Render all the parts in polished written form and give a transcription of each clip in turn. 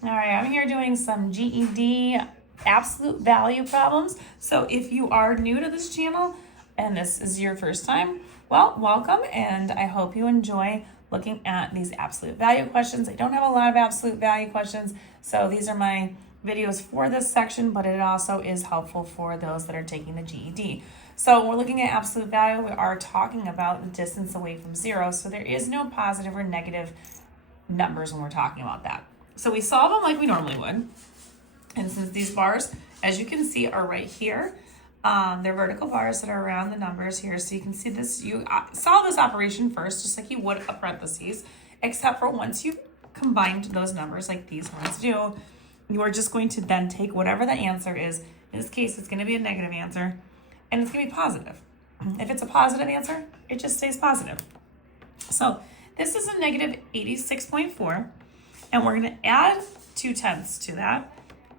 All right, I'm here doing some GED absolute value problems. So if you are new to this channel and this is your first time, well, welcome, and I hope you enjoy looking at these absolute value questions. I don't have a lot of absolute value questions, so these are my videos for this section, but it also is helpful for those that are taking the GED. So we're looking at absolute value. We are talking about the distance away from zero, so there is no positive or negative numbers when we're talking about that. So we solve them like we normally would. And since these bars, as you can see, are right here, they're vertical bars that are around the numbers here. So you can see this, you solve this operation first, just like you would a parentheses, except for once you've combined those numbers like these ones do, you are just going to then take whatever the answer is. In this case, it's going to be a negative answer, and it's going to be positive. If it's a positive answer, it just stays positive. So this is a negative 86.4, and we're going to add 2/10 to that.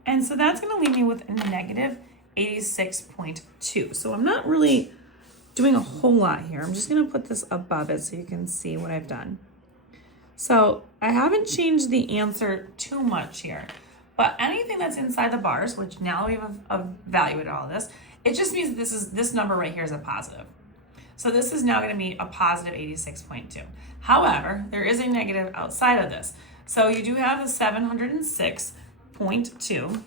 And so that's going to leave me with a negative 86.2. So I'm not really doing a whole lot here. I'm just going to put this above it so you can see what I've done. So I haven't changed the answer too much here, but anything that's inside the bars, which now we've evaluated all of this, it just means this number right here is a positive. So this is now going to be a positive 86.2. However, there is a negative outside of this. So you do have a 706.2,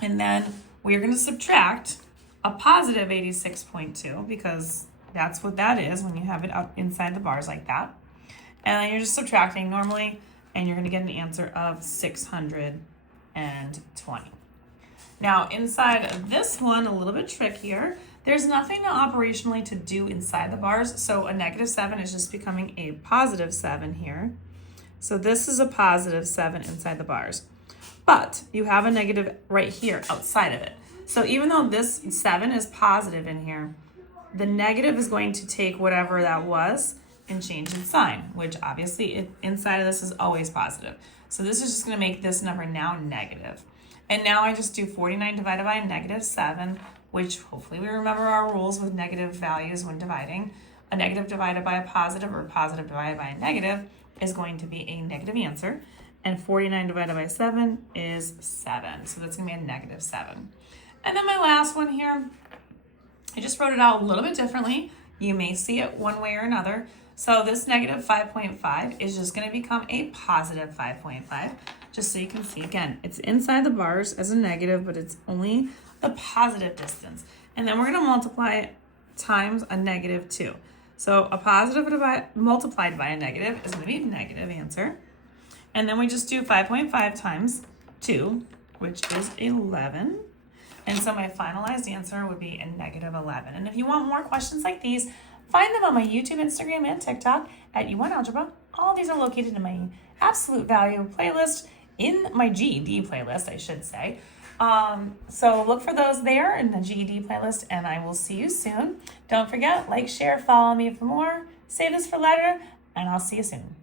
and then we're going to subtract a positive 86.2 because that's what that is when you have it up inside the bars like that. And then you're just subtracting normally, and you're going to get an answer of 620. Now, inside of this one, a little bit trickier. There's nothing operationally to do inside the bars, so a negative 7 is just becoming a positive 7 here. So this is a positive 7 inside the bars. But you have a negative right here outside of it. So even though this 7 is positive in here, the negative is going to take whatever that was and change its sign, which obviously inside of this is always positive. So this is just going to make this number now negative. And now I just do 49 divided by a negative 7, which hopefully we remember our rules with negative values when dividing. A negative divided by a positive or a positive divided by a negative is going to be a negative answer. And 49 divided by 7 is 7. So that's going to be a negative 7. And then my last one here, I just wrote it out a little bit differently. You may see it one way or another. So this negative 5.5 is just going to become a positive 5.5. Just so you can see, again, it's inside the bars as a negative, but it's only the positive distance. And then we're going to multiply it times a negative 2. So a positive multiplied by a negative is going to be a negative answer. And then we just do 5.5 times 2, which is 11. And so my finalized answer would be a negative 11. And if you want more questions like these, find them on my YouTube, Instagram, and TikTok at U1 Algebra. All these are located in my absolute value playlist, in my GED playlist, I should say. So look for those there in the GED playlist, and I will see you soon. Don't forget, like, share, follow me for more. Save this for later, and I'll see you soon.